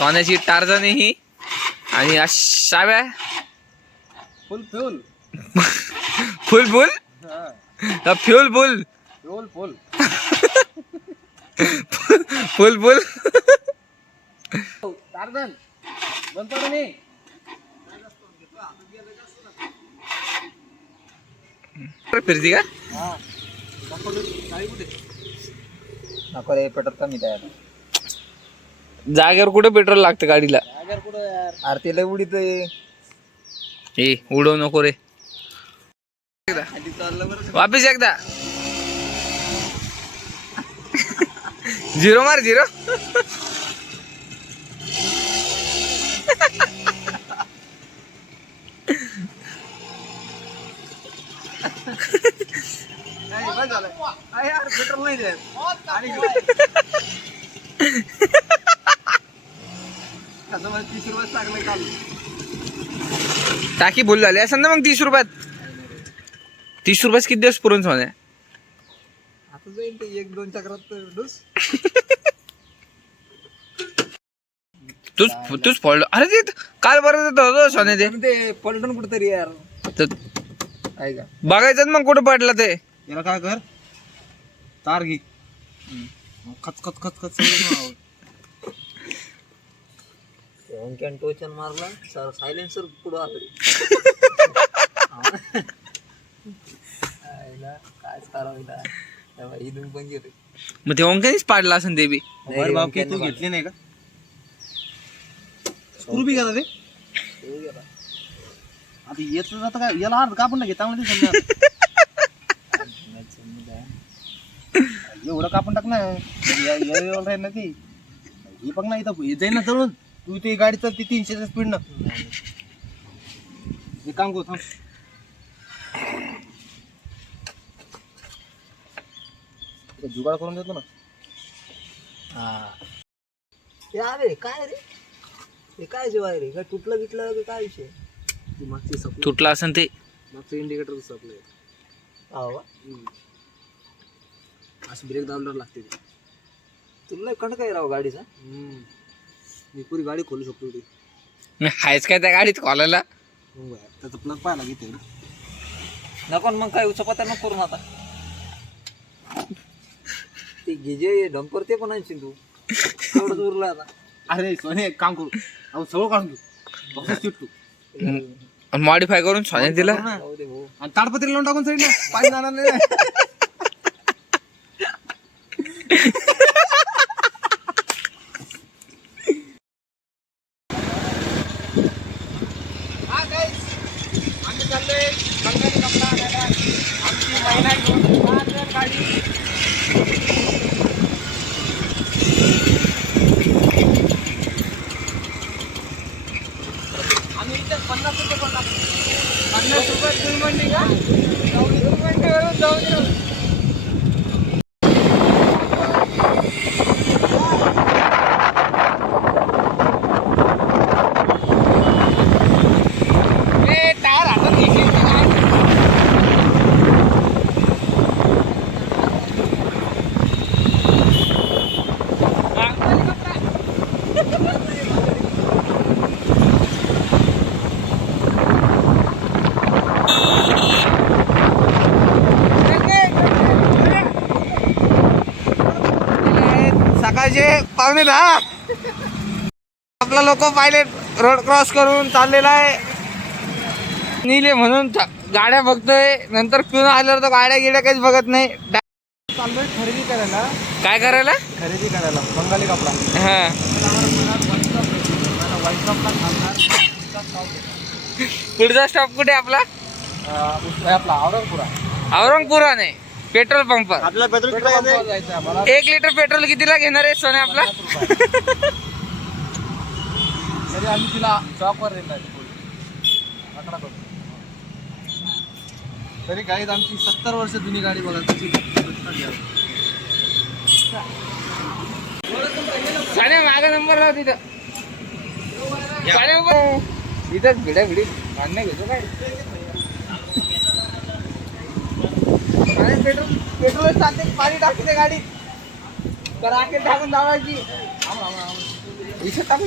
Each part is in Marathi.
सोन्याची टार्झन ही आणि अशाव्या फुल फ्यूल फुल फुल फ्युल फुल फ्यूल फुल फुल फुल टार्झन बनतो मी फिरती का नको रे पेट्रोल कमी द्यायला जागेवर कुठे पेट्रोल लागतं गाडीला आरती लय उडीत ए उडवू नको रे वापिस एकदा झिरो मार झिरो पेट्रोल नाही द्या असं मला 30 रुपये टाकलं काल टाकी भूल झाली असं ना मग 30 रुपयात 30 रुपयात किती दिवस पुरून सोन्या आता जाईल ते 1-2 चक्रात डोस तूच फॉल्ट अरे ते काल बरं होतं सोन्या ते पलटून कुठेतरी यार आहे का बघायचं मग कुठं पडलं ते याला काय कर तार घे खच खच खच खच टोचन मारला सर सायलेन्सर पुढं आलं कायच करावं इथून पण गेले मग ते ओंक्यानेच पाडला असं ते बी तू घेतली नाही का स्क्रू बी गेला रे आता येत जातं काय याला अर्ध कापून टाक चांगलं दिसत एवढं कापून टाक ना राहील ना ती ही बघ ना इथं जाईल ना चढून तू ते गाडी चालते 300च्या स्पीड न मी काम करतो जुगाड करून देतो ना अरे काय रे हे काय जेव्हा रे काय तुटलं बिटलं काय विषय तुटला असं ते मागचं इंडिकेटर सपलंय असं ब्रेक दाबल्यावर लागते तुला कंड काय राव गाडीचा मी पुरी गाडी खोलू शकतो ती हायच काय त्या गाडीत कॉलाला त्याचं प्लग पाहायला घेते नको मग काय उचपात्या नको करून आता ते गिजे डंपर ते पण आणशील तू एवढंच उरलं आता अरे सोने एक काम करू अहो सगळं काढून घेऊ फक्त सीट तू मॉडीफाय करून सोन्यात दिला आणि ताडपत्री लावून टाकून साईडला पाणी जाणार नाही आम्ही चाललोय बंगाली कपडा आणायला आमची महिला घेऊन गाडी आम्ही इथे 50 रुपये पण टाकतो 50 रुपये फुलमंडी का फुलमंडीवरून जाऊन येऊ सकाळचे 9:45 आपला लोक पायलट रोड क्रॉस करून चाललेला आहे नीले म्हणून गाड्या बघतोय नंतर पिऊन आल्यावर तर गाड्या गिड्या काहीच बघत नाही चाललोय खरेदी करायला काय करायला खरेदी करायला बंगाली कपडा हा पुढचा स्टॉप कुठे आपला आपला औरंगपुरा नाही पेट्रोल पंप आपला पेट्रोल जायचं आम्हाला 1 लिटर पेट्रोल कितीला घेणार आहे सोने आपला तरी आम्ही तिला चॉकवर देणार तरी गाडीत आमची 70 वर्ष जुनी गाडी बघा साड्या मागा नंबर राहत तिथं इथं भिड्या भिडी भांडणं घेतो काय पेट्रोल टाकते पाणी टाकते गाडीत तर राखेत टाकून धावायची इथे टाकू.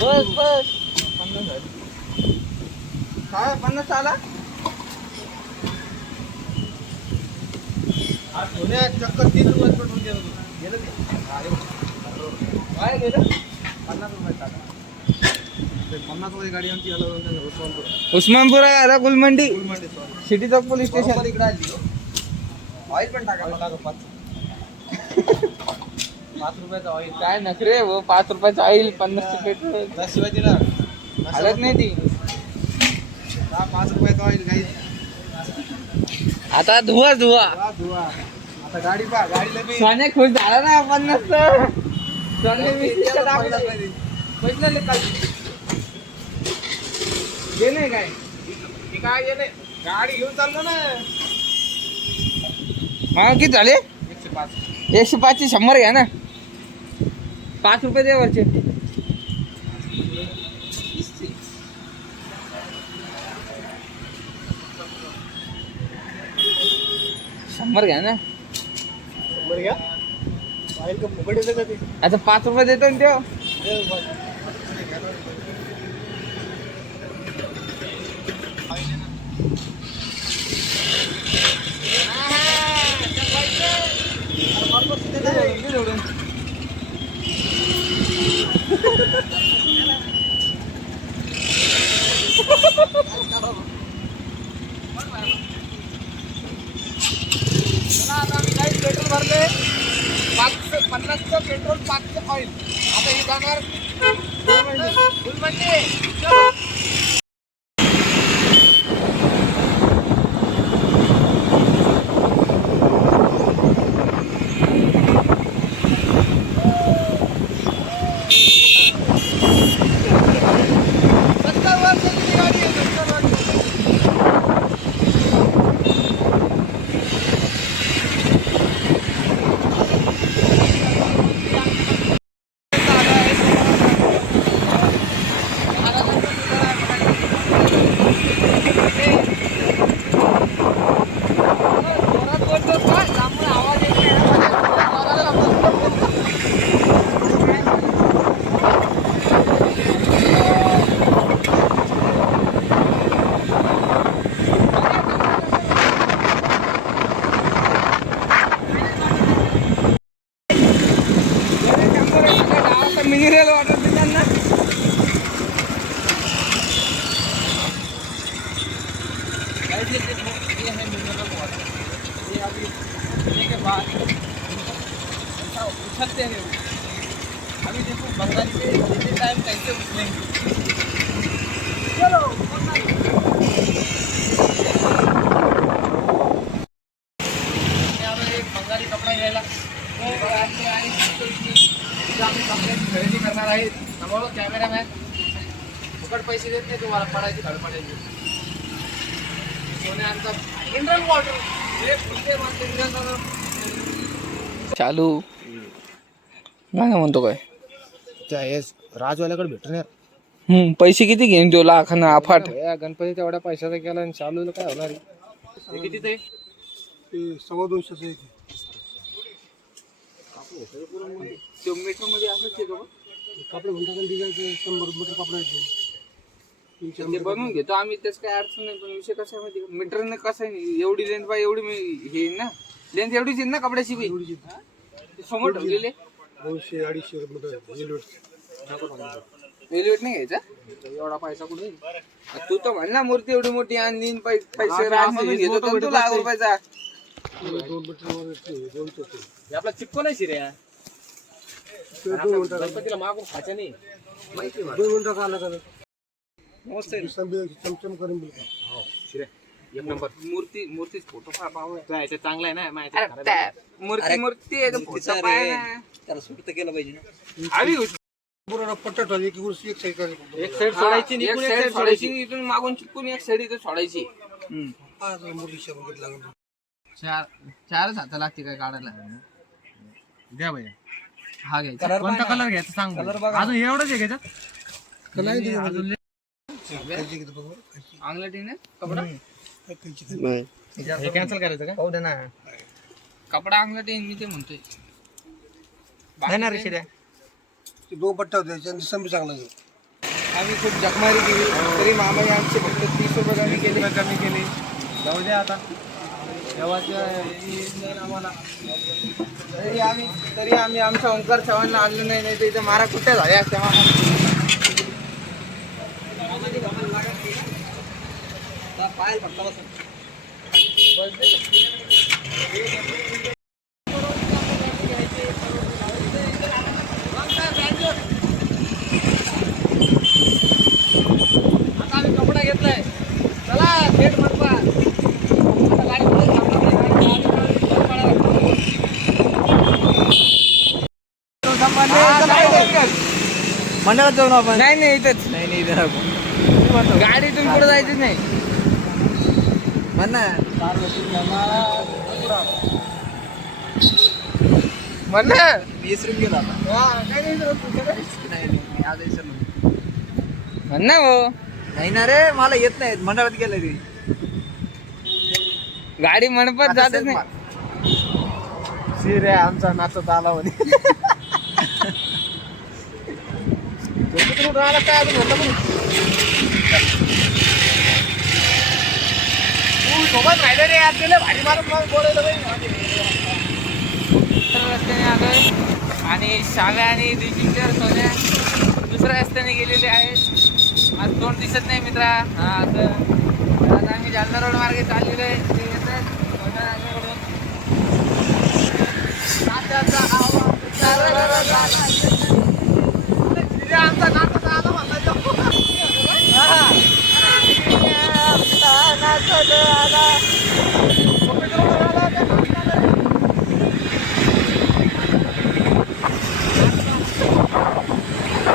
बस बस 50 झाली. काय 50 आला. चक्कर 30 रुपये पेट्रोल गेलं ते काय गेलं 50 रुपये टाका. 50 रुपये गाडी आमची उस्मानपूर आहे. आता गुलमंडी सिटी चौक पोलीस स्टेशन इकडे आली. ऑइल पण टाका 5 रुपयाचं ऑइल. काय नखरे हो 5 रुपयाचं ऑइल 50 पेट्रोल 10 शिवाय तिला हालत नाही ती. 5 रुपयाचं ऑइल काही. आता धुवा धुवा आता गाडी पा गाडीला बी सोन्या खुश झाला ना 50. सोन्या पैसे गेले काय हे काय गेले. गाडी घेऊन चाललो ना. हा किती झाले 105 चे 100 घ्या ना. 5 रुपये दे वरचे. शंभर घ्या ना. 100 घ्या. आता 5 रुपये देतो ना त्यो. पेट्रोल भरले 50चं पेट्रोल 5चं ऑइल. आता ही जाणार गुलमंडी. मिनरल वॉटर पितात ना. उछलते हैं अभी देखो बंगाल के टाइम कैसे उछलेंगे. चलो एक बंगाली कपडा घ्यायला खरेदी करणार आहे. समोर कॅमेरामॅन फुकट पैसे देत नाही तुम्हाला. पडायची धडपडायची. सोन्यांचा मिनरल वॉटर चालू गाणं म्हणतो काय राजवाल्याकडे भेटणार. पैसे किती घेऊन देऊ लाखाना अफाट. गणपती तेवढ्या पैशाचा केला आणि चालू काय होणार आहे. किती ते 225 मीटर मध्ये असंच येतो कपडे गुंठाकडे डिझाईन 100 मीटर कपडे ते बनवून घेतो आम्ही. त्याच काही अडचण नाही. पण विषय कसा आहे माहिती का मीटरने कसं आहे एवढी लेंथ पाहिजे एवढी हे येईल ना. लेंथ एवढीच येईल ना कपड्याची बी. समोर ठेवलेले 200-250 मीटर वेलवेट नाही घ्यायचा. एवढा पैसा कुठे. तू तर म्हण ना मूर्ती एवढी मोठी आणि पैसे राहून घेतो तर तू लाख रुपयाचा. 2 मीटर आपला चिपको नाही शिर्या. गणपतीला मागून खायचा नाही. 2 मिनिटं आला का चमचम करून एक नंबर मूर्ती फोटो पाहावा चांगला आहे ना. मूर्ती आहे फोटो पाहायला त्याला सुट केलं पाहिजे ना. पूर्ण पट्टा एक साईड एक साईड सोडायची एक साईड सोडायची. इथून मागून चिपकून एक साईड इथं सोडायची. चारच हात लागते काय काढायला. द्या भैया. हा घ्यायचा. कोणता कलर घ्यायचा सांग. अजून एवढंच आहे घ्यायचा. अंगलटीने कपडा कॅन्सल करायचं का हो दे ना कपडा अंगलटीने मी ते म्हणतोय नाही ना रे शिर्या दो पट्टा होते दिसंबी चांगला आम्ही खूप जगमारी केली तरी मामाने आमचे फक्त 30 रुपये कमी केले जाऊ द्या आता देवाच्या आम्हाला तरी आम्ही आमच्या ओंकार चव्हाणला आणलं नाही तर इथे मारा कुठे झाल्या तेव्हा पायल फक्त बस आता आम्ही कपडा घेतलाय चला थेट म्हणपा आता गाडी मंडळात जाऊ ना आपण नाही नाही इथंच नाही इथं गाडीतून पुढे जायचंच नाही म्हण ना म्हण ना मी विसरून गेलो आता नाही आज विसरलो म्हण ना भाऊ नाही ना रे मला येत नाही मंडळात गेलं रे गाडी म्हणपत जातच नाही रे आमचा नाचत आला म्हणे काय अजून म्हणलं सोबत राहिलं रे आपल्याला भारी मारून मग बोलायला रस्त्याने आलोय आणि शाव्या आणि दिग्विजय सोन्या दुसऱ्या रस्त्याने गेलेले आहेत आज तोंड दिसत नाही मित्रा हा असं आता आम्ही जालना रोड मार्गे चाललेलो आहे ते येतात सोन्या नाक्याकडून. नात्याचा आवाज. आमचा नाता